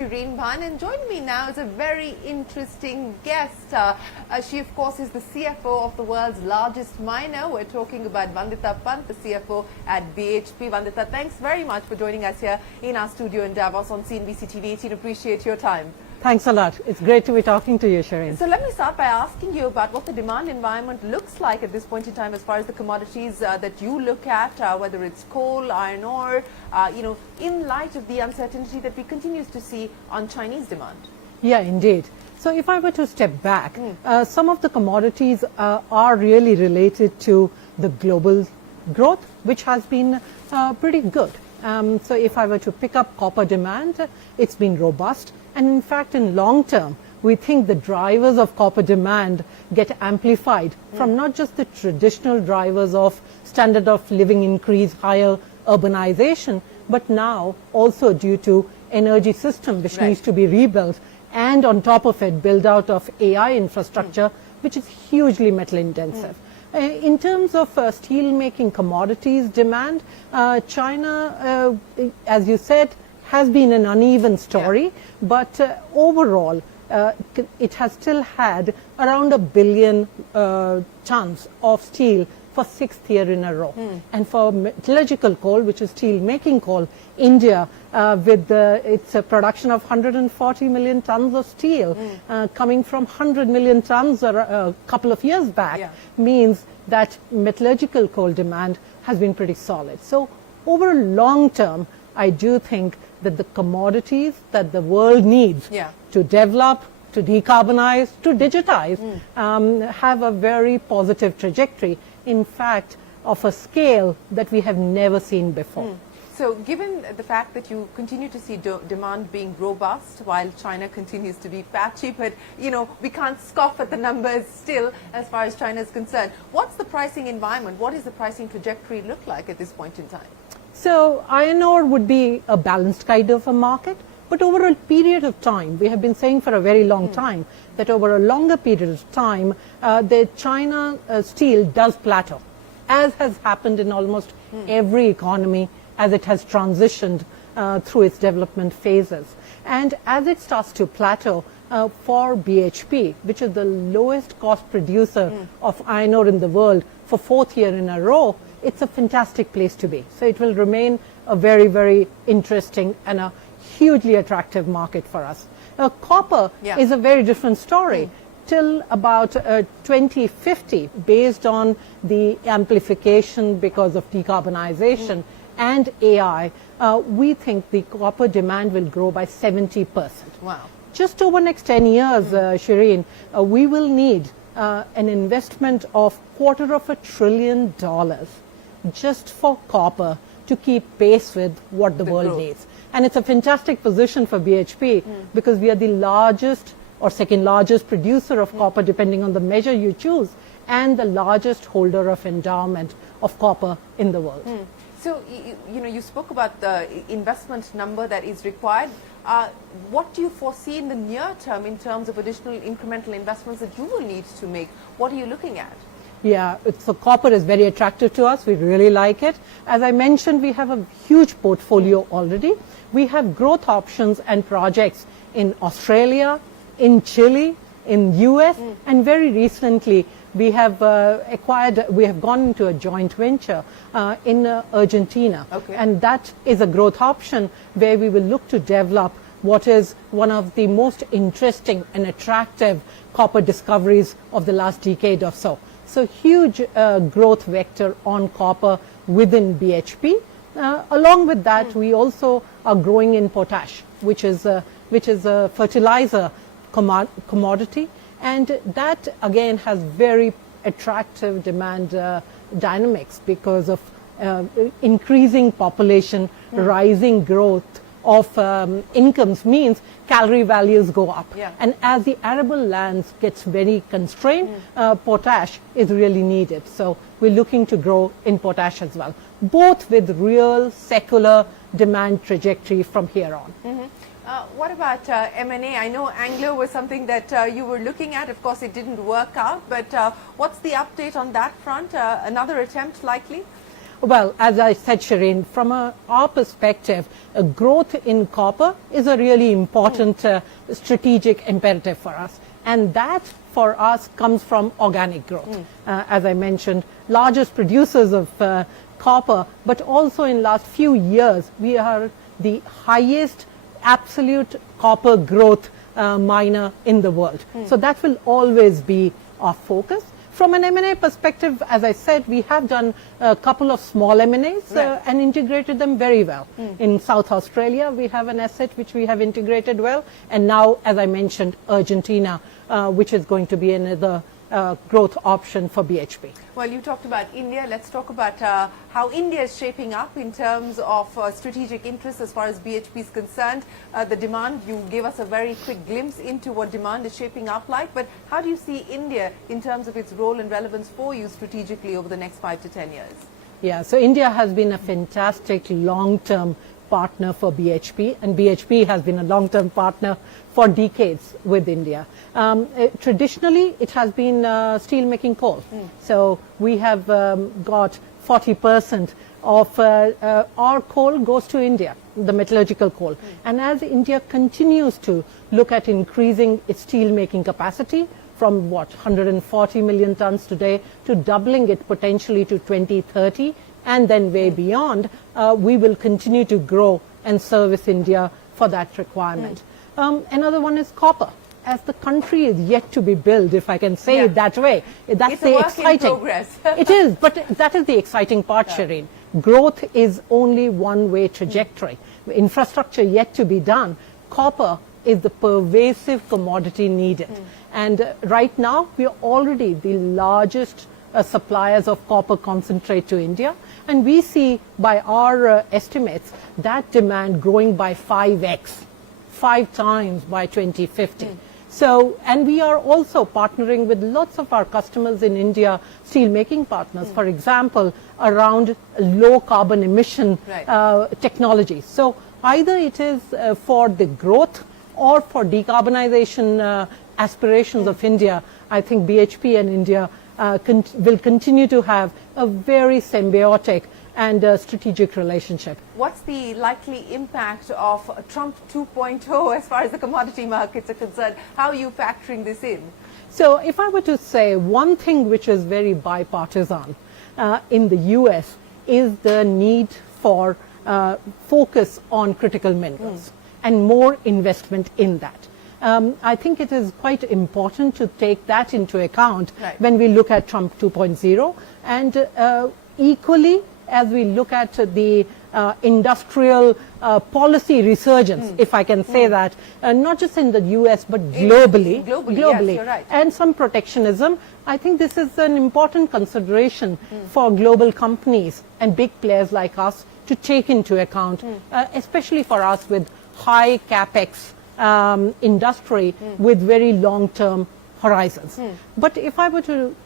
Shereen Bhan, and joining me now is a very interesting guest. She, of course, is the CFO of the world's largest miner. We're talking about Vandita Pant, the CFO at BHP. Vandita, thanks very much for joining us here in our studio in Davos on CNBC-TV18. Appreciate your time. Thanks a lot. It's great to be talking to you, Shereen. So let me start by asking you about what the demand environment looks like at this point in time as far as the commodities that you look at, whether it's coal, iron ore, in light of the uncertainty that we continue to see on Chinese demand. Yeah, indeed. So if I were to step back, some of the commodities are really related to the global growth, which has been pretty good. So if I were to pick up copper demand, it's been robust. And in fact, in long term, we think the drivers of copper demand get amplified from not just the traditional drivers of standard of living increase, higher urbanization, but now also due to energy system which needs to be rebuilt, and on top of it, build out of AI infrastructure, which is hugely metal intensive. In terms of steel making commodities demand, China, as you said, has been an uneven story, but overall it has still had around 1 billion tons of steel for 6th year in a row. And for metallurgical coal, which is steel making coal, India with its production of 140 million tons of steel coming from 100 million tons a couple of years back means that metallurgical coal demand has been pretty solid. So over long term, I do think that the commodities that the world needs to develop, to decarbonize, to digitize, have a very positive trajectory, in fact, of a scale that we have never seen before. So given the fact that you continue to see demand being robust while China continues to be patchy, but we can't scoff at the numbers still as far as China is concerned, what's the pricing environment? What is the pricing trajectory look like at this point in time? So iron ore would be a balanced kind of a market, but over a period of time, we have been saying for a very long time that over a longer period of time, the China steel does plateau, as has happened in almost every economy as it has transitioned through its development phases. And as it starts to plateau, for BHP, which is the lowest cost producer of iron ore in the world for 4th year in a row, it's a fantastic place to be. So it will remain a very, very interesting and a hugely attractive market for us. Copper is a very different story. Till about 2050, based on the amplification because of decarbonization and AI, we think the copper demand will grow by 70%. Wow. Just over the next 10 years, Shereen, we will need an investment of $250 billion just for copper to keep pace with what the world needs. And it's a fantastic position for BHP because we are the largest or second largest producer of copper, depending on the measure you choose, and the largest holder of endowment of copper in the world. So, you spoke about the investment number that is required. What do you foresee in the near term in terms of additional incremental investments that you will need to make? What are you looking at? Yeah, so copper is very attractive to us. We really like it. As I mentioned, we have a huge portfolio already. We have growth options and projects in Australia, in Chile, in US, and very recently we have gone into a joint venture in Argentina. And that is a growth option where we will look to develop what is one of the most interesting and attractive copper discoveries of the last decade or so. So huge growth vector on copper within BHP. Along with that, we also are growing in potash, which is a fertilizer commodity, and that again has very attractive demand dynamics because of increasing population, rising growth of incomes means calorie values go up. And as the arable lands gets very constrained, potash is really needed. So we're looking to grow in potash as well, both with real secular demand trajectory from here on. What about M&A? I know Anglo was something that you were looking at. Of course, it didn't work out, but what's the update on that front? Another attempt likely? Well, as I said, Shereen, from our perspective, a growth in copper is a really important strategic imperative for us. And that, for us, comes from organic growth. As I mentioned, largest producers of copper, but also in last few years, we are the highest absolute copper growth miner in the world. So that will always be our focus. From an M&A perspective, as I said, we have done a couple of small M&As and integrated them very well. In South Australia, we have an asset which we have integrated well. And now, as I mentioned, Argentina, which is going to be another growth option for BHP. Well, you talked about India. Let's talk about how India is shaping up in terms of strategic interests as far as BHP is concerned. The demand, you gave us a very quick glimpse into what demand is shaping up like. But how do you see India in terms of its role and relevance for you strategically over the next 5 to 10 years? Yeah, so India has been a fantastic long-term partner for BHP, and BHP has been a long-term partner for decades with India. Traditionally, it has been steel-making coal. So we have got 40% of our coal goes to India, the metallurgical coal. And as India continues to look at increasing its steel-making capacity from 140 million tons today to doubling it potentially to 2030, and then way beyond, we will continue to grow and service India for that requirement. Another one is copper. As the country is yet to be built, if I can say it that way, that's it's the a work exciting. in progress. It is, but that is the exciting part, Shereen. Growth is only one-way trajectory. Infrastructure yet to be done. Copper is the pervasive commodity needed. And right now, we are already the largest suppliers of copper concentrate to India, and we see by our estimates that demand growing by 5x, 5 times by 2050. So, and we are also partnering with lots of our customers in India, steel making partners, for example, around low carbon emission technologies. So either it is for the growth or for decarbonization aspirations of India. I think BHP and India will continue to have a very symbiotic and strategic relationship. What's the likely impact of Trump 2.0 as far as the commodity markets are concerned? How are you factoring this in? So if I were to say one thing which is very bipartisan in the US is the need for focus on critical minerals and more investment in that. I think it is quite important to take that into account when we look at Trump 2.0, and equally as we look at the industrial policy resurgence, if I can say that, not just in the US but globally, Yes, you're right. and some protectionism. I think this is an important consideration for global companies and big players like us to take into account, especially for us with high capex industry with very long-term horizons. But if I were to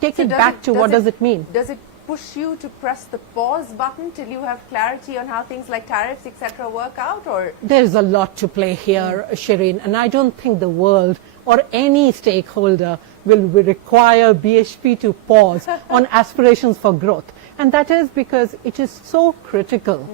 take it back to what does it mean? Does it push you to press the pause button till you have clarity on how things like tariffs, etc. work out, or? There's a lot to play here, Shereen, and I don't think the world or any stakeholder will require BHP to pause on aspirations for growth. And that is because it is so critical,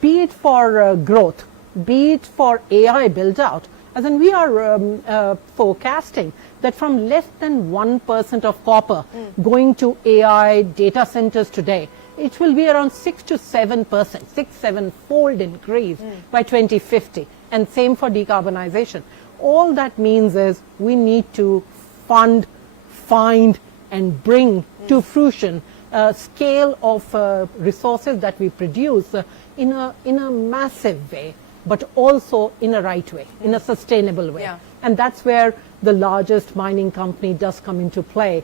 be it for growth, be it for AI build-out, as in we are forecasting that from less than 1% of copper going to AI data centers today, it will be around 6 to 7%, 6-7-fold increase by 2050, and same for decarbonization. All that means is we need to fund, find, and bring to fruition a scale of resources that we produce in a massive way, but also in a right way, in a sustainable way. And that's where the largest mining company does come into play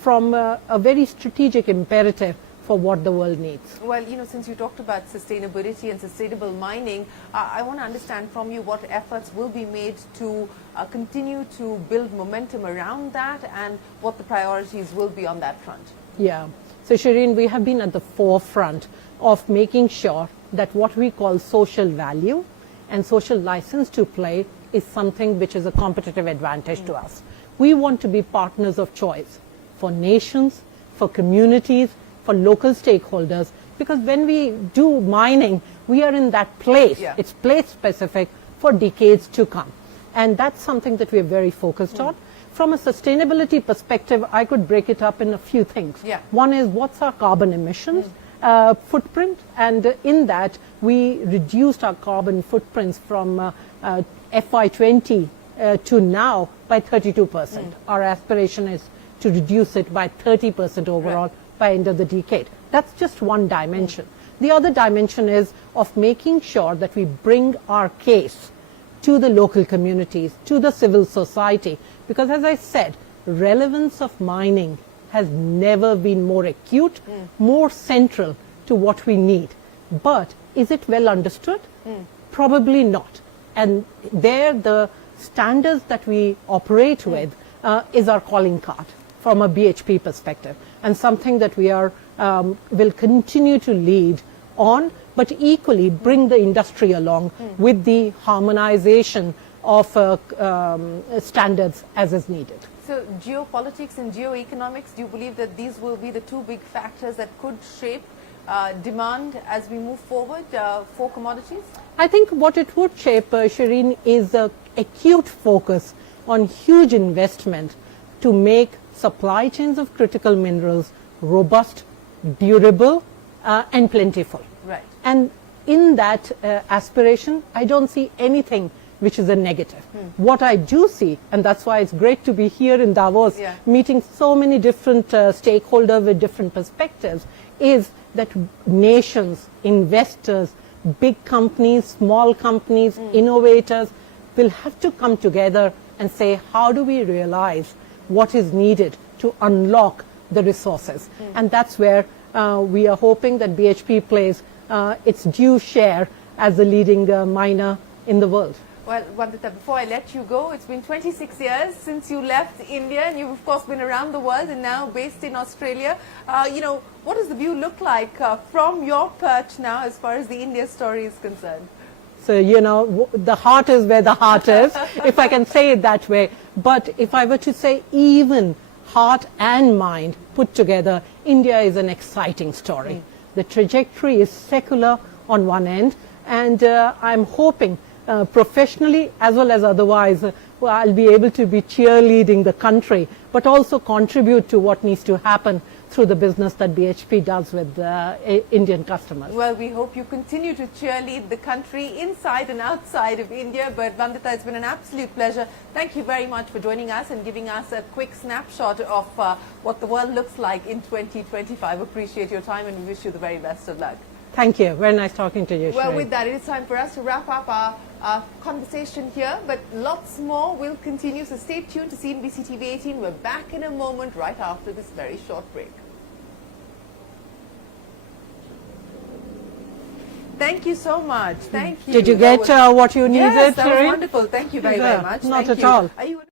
from a very strategic imperative for what the world needs. Well, you know, since you talked about sustainability and sustainable mining, I want to understand from you what efforts will be made to continue to build momentum around that, and what the priorities will be on that front. Yeah. So, Shereen, we have been at the forefront of making sure that what we call social value and social license to play is something which is a competitive advantage to us. We want to be partners of choice for nations, for communities, for local stakeholders, because when we do mining, we are in that place. Yeah. It's place specific for decades to come. And that's something that we are very focused on. From a sustainability perspective, I could break it up in a few things. Yeah. One is what's our carbon emissions footprint, and in that we reduced our carbon footprints from FY20 to now by 32%. Our aspiration is to reduce it by 30% overall by end of the decade. That's just one dimension. The other dimension is of making sure that we bring our case to the local communities, to the civil society, because as I said, relevance of mining has never been more acute, more central to what we need. But is it well understood? Probably not. And there the standards that we operate with is our calling card from a BHP perspective, and something that we are will continue to lead on, but equally bring the industry along with the harmonization of standards as is needed. So geopolitics and geoeconomics, do you believe that these will be the two big factors that could shape demand as we move forward for commodities? I think what it would shape, Shereen, is an acute focus on huge investment to make supply chains of critical minerals robust, durable, and plentiful. Right. And in that aspiration, I don't see anything which is a negative. What I do see, and that's why it's great to be here in Davos, meeting so many different stakeholders with different perspectives, is that nations, investors, big companies, small companies, innovators will have to come together and say, how do we realize what is needed to unlock the resources? And that's where we are hoping that BHP plays its due share as the leading miner in the world. Well, Vandita, before I let you go, it's been 26 years since you left India, and you've of course been around the world and now based in Australia. What does the view look like from your perch now as far as the India story is concerned? So, the heart is where the heart is, if I can say it that way. But if I were to say even heart and mind put together, India is an exciting story. The trajectory is secular on one end, and I'm hoping professionally as well as otherwise, I'll be able to be cheerleading the country, but also contribute to what needs to happen through the business that BHP does with Indian customers. Well, we hope you continue to cheerlead the country inside and outside of India. But Vandita, it's been an absolute pleasure. Thank you very much for joining us and giving us a quick snapshot of what the world looks like in 2025. Appreciate your time, and we wish you the very best of luck. Thank you. Very nice talking to you, Well, Shereen. with that, it is time for us to wrap up our conversation here, but lots more will continue, so stay tuned to CNBC TV18. We're back in a moment right after this very short break. Thank you so much. Thank you. Did you get what you needed, Yes, that was Shereen? wonderful. Thank you very, very much. Not Thank at all. Are you